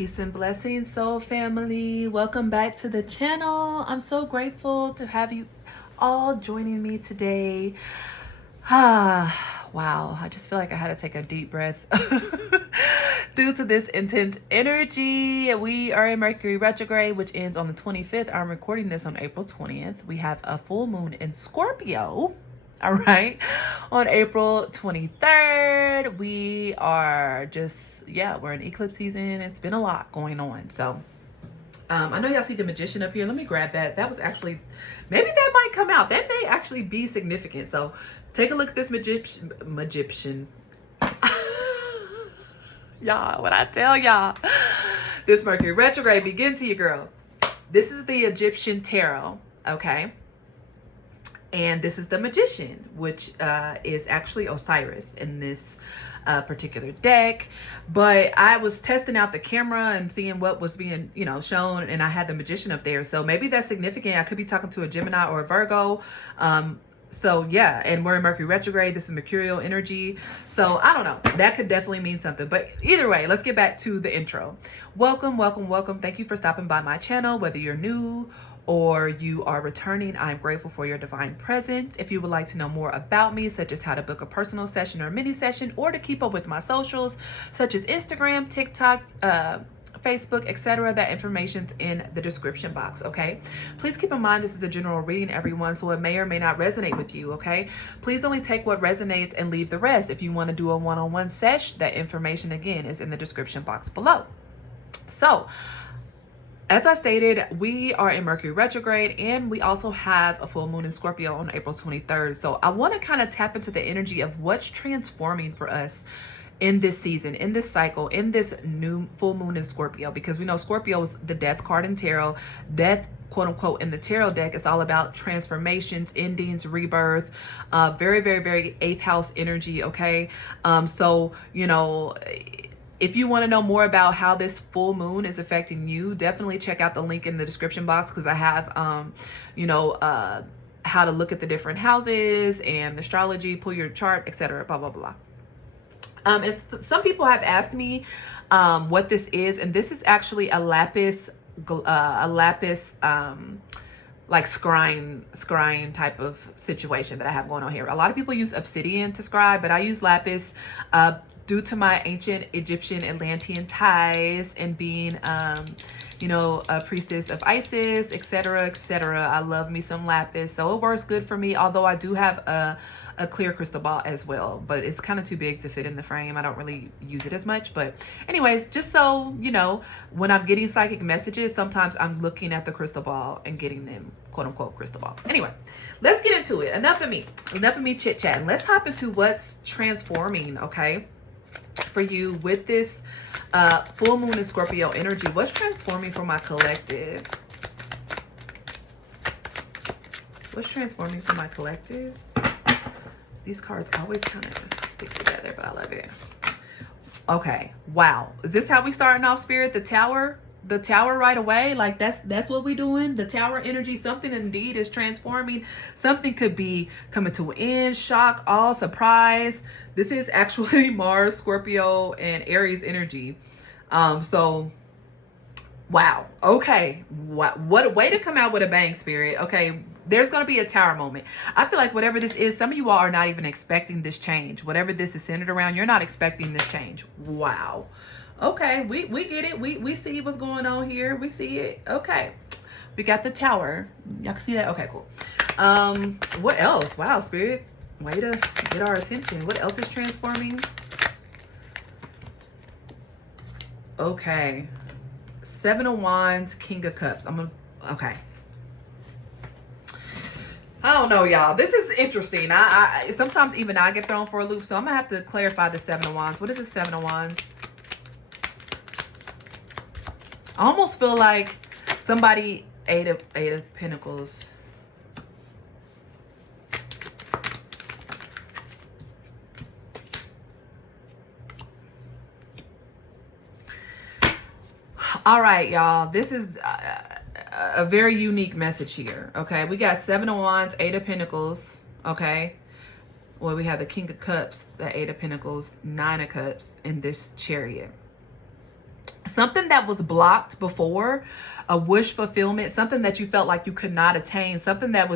Peace and blessings, soul family. Welcome back to the channel. I'm so grateful to have you all joining me today. Wow, I just feel like I had to take a deep breath due to this intense energy. We are in Mercury retrograde, which ends on the 25th. I'm recording this on April 20th. We have a full moon in Scorpio. All right, on April 23rd, we are just, we're in eclipse season. It's been a lot going on. So I know y'all see the magician up here. Let me grab that. That was actually, maybe that might come out. That may actually be significant. So take a look at this magician. Y'all, what I tell y'all, this Mercury retrograde begin to you, girl. This is the Egyptian tarot, okay? And this is the magician, which is actually Osiris in this particular deck. But I was testing out the camera and seeing what was being, shown, and I had the magician up there. So maybe that's significant. I could be talking to a Gemini or a Virgo. So yeah, and we're in Mercury retrograde. This is mercurial energy. So I don't know. That could definitely mean something. But either way, let's get back to the intro. Welcome, welcome, welcome. Thank you for stopping by my channel, whether you're new or you are returning. I'm grateful for your divine presence. If you would like to know more about me, such as how to book a personal session or a mini session, or to keep up with my socials, such as Instagram, TikTok, Facebook, etc., that information's in the description box, okay? Please keep in mind this is a general reading, everyone, so it may or may not resonate with you, okay? Please only take what resonates and leave the rest. If you want to do a one-on-one sesh, that information, again, is in the description box below. So, as I stated, we are in Mercury retrograde, and we also have a full moon in Scorpio on April 23rd. So I want to kind of tap into the energy of what's transforming for us in this season, in this cycle, in this new full moon in Scorpio, because we know Scorpio is the death card in tarot. Death, quote unquote, in the tarot deck is all about transformations, endings, rebirth, very, very, very 8th house energy, okay? So, if you want to know more about how this full moon is affecting you, definitely check out the link in the description box, because I have, how to look at the different houses and astrology, pull your chart, etc., blah, blah, blah. And some people have asked me what this is, and this is actually a lapis, like scrying type of situation that I have going on here. A lot of people use obsidian to scry, but I use lapis due to my ancient Egyptian Atlantean ties and being, a priestess of Isis, etc., etc. I love me some lapis, so it works good for me, although I do have a clear crystal ball as well, but it's kind of too big to fit in the frame. I don't really use it as much, but anyways, just so you know, when I'm getting psychic messages, sometimes I'm looking at the crystal ball and getting them, quote unquote, crystal ball. Anyway, let's get into it. Enough of me chit chatting. Let's hop into what's transforming, okay, for you with this full moon in Scorpio energy. What's transforming for my collective? What's transforming for my collective? These cards always kind of stick together, but I love it. Okay, wow. Is this how we starting off, Spirit? The tower right away? Like that's what we doing? The tower energy, something indeed is transforming. Something could be coming to an end, shock, awe, surprise. This is actually Mars, Scorpio, and Aries energy. So wow. Okay. What a way to come out with a bang, Spirit. Okay. There's going to be a tower moment. I feel like whatever this is, some of you all are not even expecting this change. Whatever this is centered around, you're not expecting this change. Wow. Okay. We get it. We see what's going on here. We see it. Okay. We got the tower. Y'all can see that? Okay, cool. What else? Wow, Spirit. Way to get our attention. What else is transforming? Okay. 7 of Wands, King of Cups. Okay. I don't know, y'all. This is interesting. I sometimes even I get thrown for a loop, so I'm gonna have to clarify the 7 of Wands. What is the 7 of Wands? I almost feel like somebody eight of Pentacles. All right, y'all. This is a very unique message here, okay? We got 7 of Wands, 8 of Pentacles, okay? Well, we have the King of Cups, the 8 of Pentacles, 9 of Cups, and this Chariot. something that was blocked before, a wish fulfillment, something that you felt like you could not attain, something that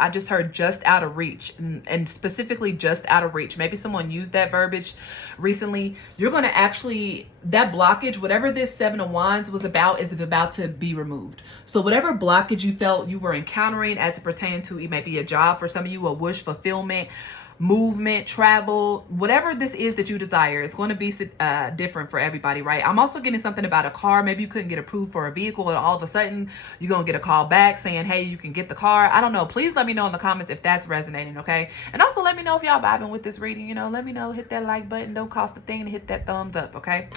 I just heard just out of reach, and specifically just out of reach. Maybe someone used that verbiage recently. You're going to actually, that blockage, whatever this Seven of Wands was about, is about to be removed. So whatever blockage you felt you were encountering as it pertained to, it may be a job for some of you, a wish fulfillment, movement, travel, whatever this is that you desire, it's going to be different for everybody, right? I'm also getting something about a car. Maybe you couldn't get approved for a vehicle, and all of a sudden you're going to get a call back saying, hey, you can get the car. I don't know. Please let me know in the comments if that's resonating, okay? And also let me know if y'all vibing with this reading. You know, let me know. Hit that like button. Don't cost a thing to hit that thumbs up, okay?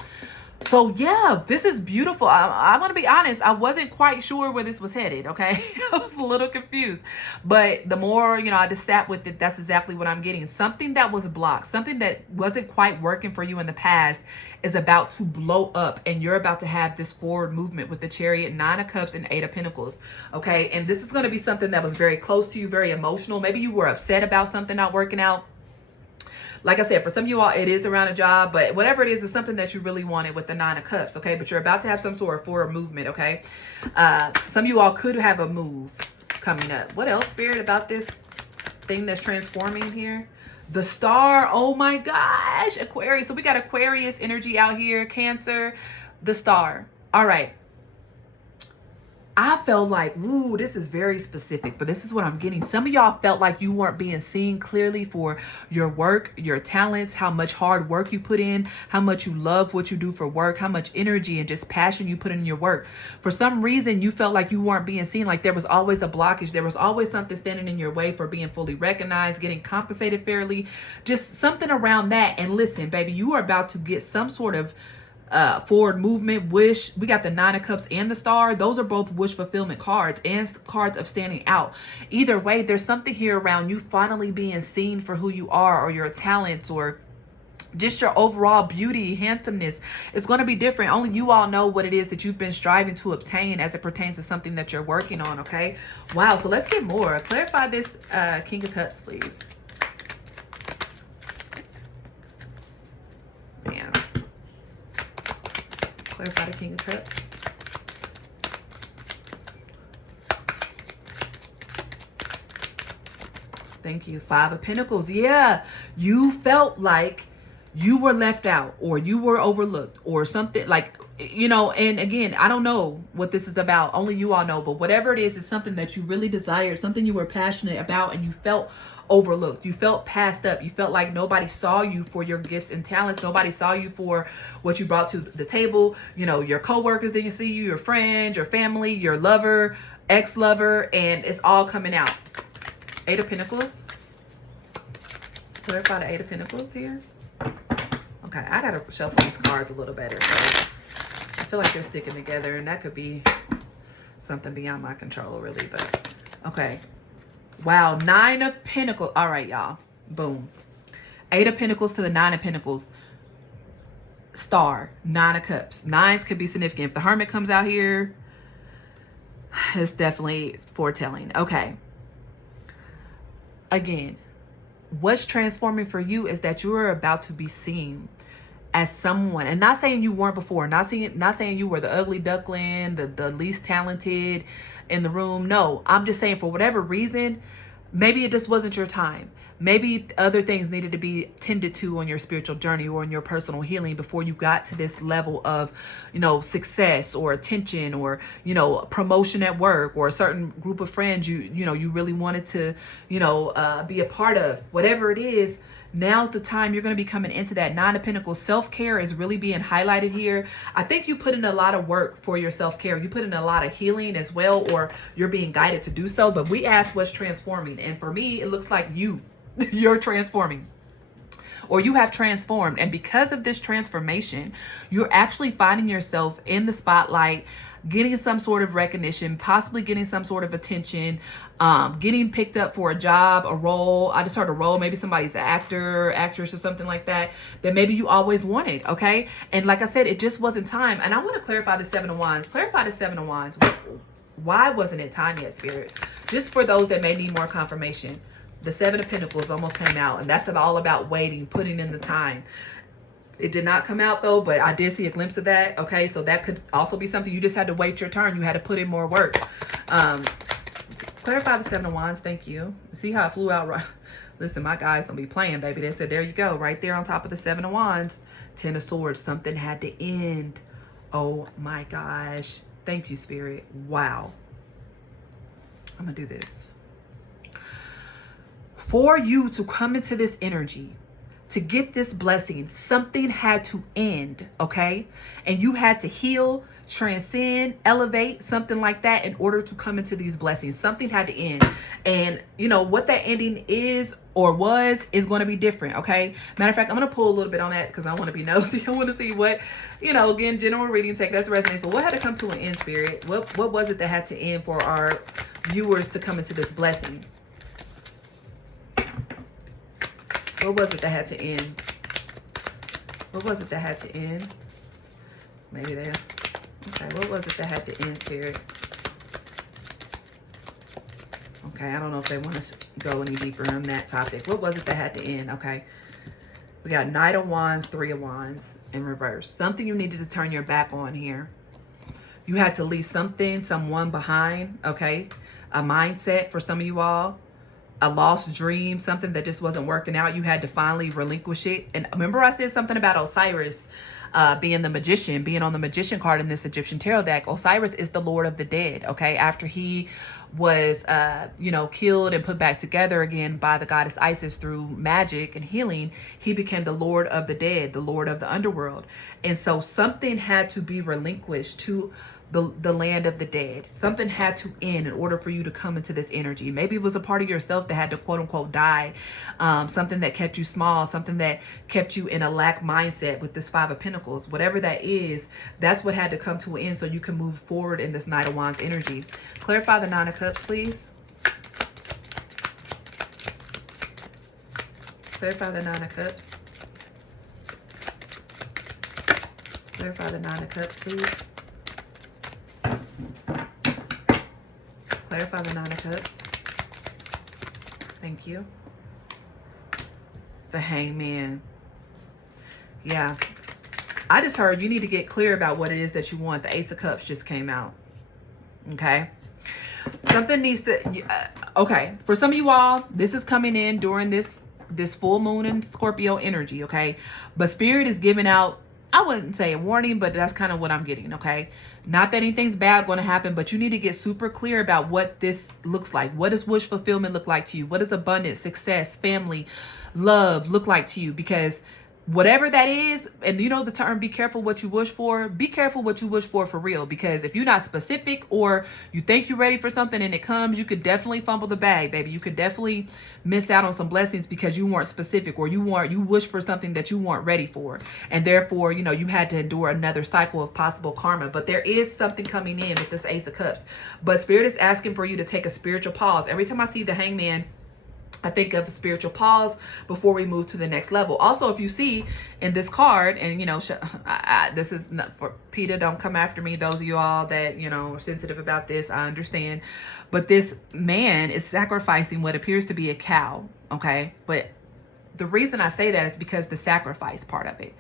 So yeah, this is beautiful. I'm going to be honest. I wasn't quite sure where this was headed. Okay. I was a little confused, but the more, you know, I just sat with it, that's exactly what I'm getting. Something that was blocked, something that wasn't quite working for you in the past is about to blow up, and you're about to have this forward movement with the Chariot, Nine of Cups, and Eight of Pentacles. Okay. And this is going to be something that was very close to you, very emotional. Maybe you were upset about something not working out. Like I said, for some of you all, it is around a job, but whatever it is, it's something that you really wanted with the Nine of Cups, okay? But you're about to have some sort of forward movement, okay? Some of you all could have a move coming up. What else, Spirit, about this thing that's transforming here? The Star. Oh my gosh, Aquarius. So we got Aquarius energy out here, Cancer, the Star. All right. I felt like, woo, this is very specific, but this is what I'm getting. Some of y'all felt like you weren't being seen clearly for your work, your talents, how much hard work you put in, how much you love what you do for work, how much energy and just passion you put in your work. For some reason, you felt like you weren't being seen, like there was always a blockage. There was always something standing in your way for being fully recognized, getting compensated fairly, just something around that. And listen, baby, you are about to get some sort of forward movement, wish. We got the Nine of Cups and the Star. Those are both wish fulfillment cards and cards of standing out. Either way, there's something here around you finally being seen for who you are, or your talents, or just your overall beauty, handsomeness. It's going to be different. Only you all know what it is that you've been striving to obtain as it pertains to something that you're working on, okay? Wow, so let's get more. Clarify this King of Cups, please. Man. Clarify the King of Cups. Thank you. Five of Pentacles. Yeah. You felt like you were left out, or you were overlooked, or something, like, you know, and again, I don't know what this is about. Only you all know, but whatever it is, it's something that you really desired, something you were passionate about, and you felt overlooked. You felt passed up. You felt like nobody saw you for your gifts and talents. Nobody saw you for what you brought to the table. You know, your coworkers didn't see you, your friends, your family, your lover, ex-lover, and it's all coming out. Eight of Pentacles. Clarify the Eight of Pentacles here. Okay, I gotta shuffle these cards a little better. So I feel like they're sticking together, and that could be something beyond my control, really. But okay. Wow, Nine of Pentacles. All right, y'all. Boom. Eight of Pentacles to the Nine of Pentacles. Star. Nine of Cups. Nines could be significant. If the Hermit comes out here, it's definitely foretelling. Okay. Again, what's transforming for you is that you are about to be seen as someone, and not saying you weren't before, not saying you were the ugly duckling, the least talented in the room. No, I'm just saying, for whatever reason, maybe it just wasn't your time. Maybe other things needed to be tended to on your spiritual journey or in your personal healing before you got to this level of, you know, success or attention, or, you know, promotion at work, or a certain group of friends you know you really wanted to, you know, be a part of. Whatever it is, now's the time you're going to be coming into that. Nine of Pentacles. Self-care is really being highlighted here. I think you put in a lot of work for your self-care. You put in a lot of healing as well, or you're being guided to do so. But we asked what's transforming. And for me, it looks like you're transforming, or you have transformed. And because of this transformation, you're actually finding yourself in the spotlight, getting some sort of recognition, possibly getting some sort of attention, getting picked up for a job, a role. I just heard a role, maybe somebody's an actor, actress, or something like that maybe you always wanted, okay? And like I said, it just wasn't time. And I want to clarify the Seven of Wands. Clarify the Seven of Wands. Why wasn't it time yet, Spirit? Just for those that may need more confirmation. The Seven of Pentacles almost came out, and that's all about waiting, putting in the time. It did not come out though, but I did see a glimpse of that. Okay, so that could also be something. You just had to wait your turn. You had to put in more work. Clarify the Seven of Wands. Thank you. See how it flew out right? Listen, my guys don't be playing, baby. They said, there you go. Right there on top of the Seven of Wands. Ten of Swords. Something had to end. Oh my gosh. Thank you, Spirit. Wow. I'm going to do this. For you to come into this energy, to get this blessing, something had to end, okay? And you had to heal, transcend, elevate, something like that in order to come into these blessings. Something had to end. And you know what that ending is or was is going to be different, okay? Matter of fact, I'm going to pull a little bit on that because I want to be nosy. I want to see what, you know, again, general reading, take that to resonance. But what had to come to an end, Spirit? What was it that had to end for our viewers to come into this blessing? What was it that had to end? What was it that had to end? Maybe there. Okay, what was it that had to end, Spirit? Okay, I don't know if they want to go any deeper on that topic. What was it that had to end? Okay. We got Knight of Wands, Three of Wands in reverse. Something you needed to turn your back on here. You had to leave something, someone behind, okay? A mindset for some of you all. A lost dream, something that just wasn't working out. You had to finally relinquish it. And remember I said something about Osiris being the magician, being on the magician card in this Egyptian tarot deck. Osiris is the Lord of the dead, okay? After he was, you know, killed and put back together again by the goddess Isis through magic and healing, he became the Lord of the dead, the Lord of the underworld. And so something had to be relinquished to the land of the dead. Something had to end in order for you to come into this energy. Maybe it was a part of yourself that had to quote unquote die. Something that kept you small, something that kept you in a lack mindset with this Five of Pentacles. Whatever that is, that's what had to come to an end so you can move forward in this Knight of Wands energy. Clarify the Nine of Cups, please. Clarify the Nine of Cups. Clarify the Nine of Cups, please. Clarify the Nine of Cups. Thank you. The Hangman. Yeah. I just heard you need to get clear about what it is that you want. The Ace of Cups just came out. Okay. Something needs to... okay. For some of you all, this is coming in during this full moon in Scorpio energy. Okay. But Spirit is giving out, I wouldn't say a warning, but that's kind of what I'm getting, okay? Not that anything's bad going to happen, but you need to get super clear about what this looks like. What does wish fulfillment look like to you? What does abundance, success, family, love look like to you? Because whatever that is, and you know the term, be careful what you wish for. Be careful what you wish for real. Because if you're not specific or you think you're ready for something and it comes, you could definitely fumble the bag, baby. You could definitely miss out on some blessings because you weren't specific, or you wish for something that you weren't ready for. And therefore, you know, you had to endure another cycle of possible karma. But there is something coming in with this Ace of Cups. But Spirit is asking for you to take a spiritual pause. Every time I see the Hangman, I think of a spiritual pause before we move to the next level. Also, if you see in this card, and you know, this is not for PETA, don't come after me. Those of you all that, you know, are sensitive about this, I understand. But this man is sacrificing what appears to be a cow, okay? But the reason I say that is because the sacrifice part of it.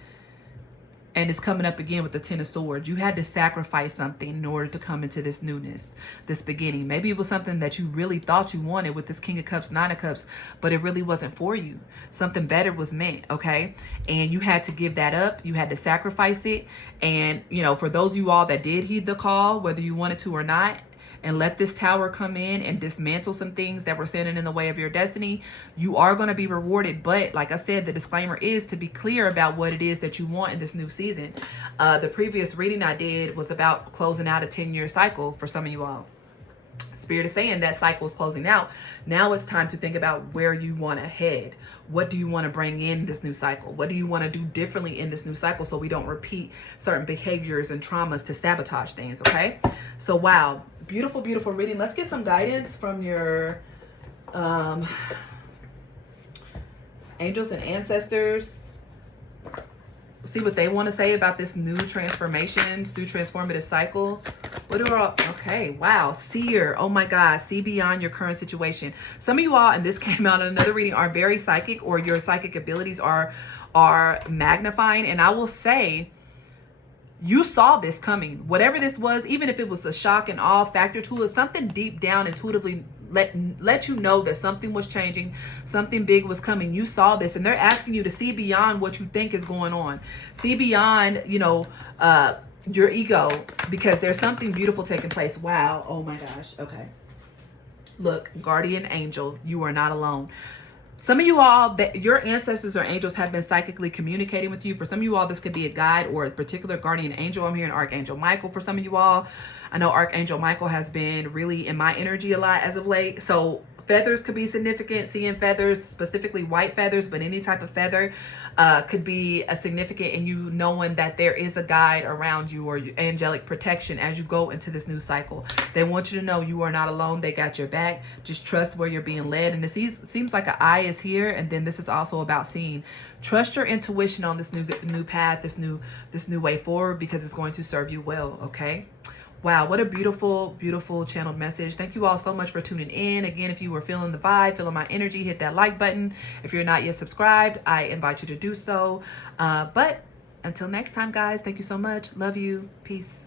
And it's coming up again with the Ten of Swords. You had to sacrifice something in order to come into this newness, this beginning. Maybe it was something that you really thought you wanted with this King of Cups, Nine of Cups, but it really wasn't for you. Something better was meant, okay? And you had to give that up. You had to sacrifice it. And, you know, for those of you all that did heed the call, whether you wanted to or not, and let this tower come in and dismantle some things that were standing in the way of your destiny, you are going to be rewarded. But like I said, the disclaimer is to be clear about what it is that you want in this new season. The previous reading I did was about closing out a 10-year cycle for some of you all. Spirit is saying that cycle is closing out. Now it's time to think about where you want to head. What do you want to bring in this new cycle? What do you want to do differently in this new cycle so we don't repeat certain behaviors and traumas to sabotage things, okay? So, wow. Beautiful, beautiful reading. Let's get some guidance from your angels and ancestors. See what they want to say about this new transformation, new transformative cycle. What are all, okay, wow, seer, oh my God, see beyond your current situation. Some of you all, and this came out in another reading, are very psychic, or your psychic abilities are magnifying. And I will say, you saw this coming. Whatever this was, even if it was a shock and awe factor to it, something deep down intuitively let you know that something was changing, something big was coming. You saw this, and they're asking you to see beyond what you think is going on. See beyond, you know, your ego, because there's something beautiful taking place. Wow. Oh my gosh. Okay. Look, guardian angel, you are not alone. Some of you all, that your ancestors or angels have been psychically communicating with you. For some of you all, this could be a guide or a particular guardian angel. I'm hearing Archangel Michael for some of you all. I know Archangel Michael has been really in my energy a lot as of late. So feathers could be significant. Seeing feathers, specifically white feathers, but any type of feather could be a significant in you knowing that there is a guide around you, or angelic protection as you go into this new cycle. They want you to know you are not alone. They got your back. Just trust where you're being led. And it seems like an eye is here, and then this is also about seeing. Trust your intuition on this new path, this new way forward, because it's going to serve you well. Okay. Wow, what a beautiful, beautiful channeled message. Thank you all so much for tuning in. Again, if you were feeling the vibe, feeling my energy, hit that like button. If you're not yet subscribed, I invite you to do so. But until next time, guys, thank you so much. Love you. Peace.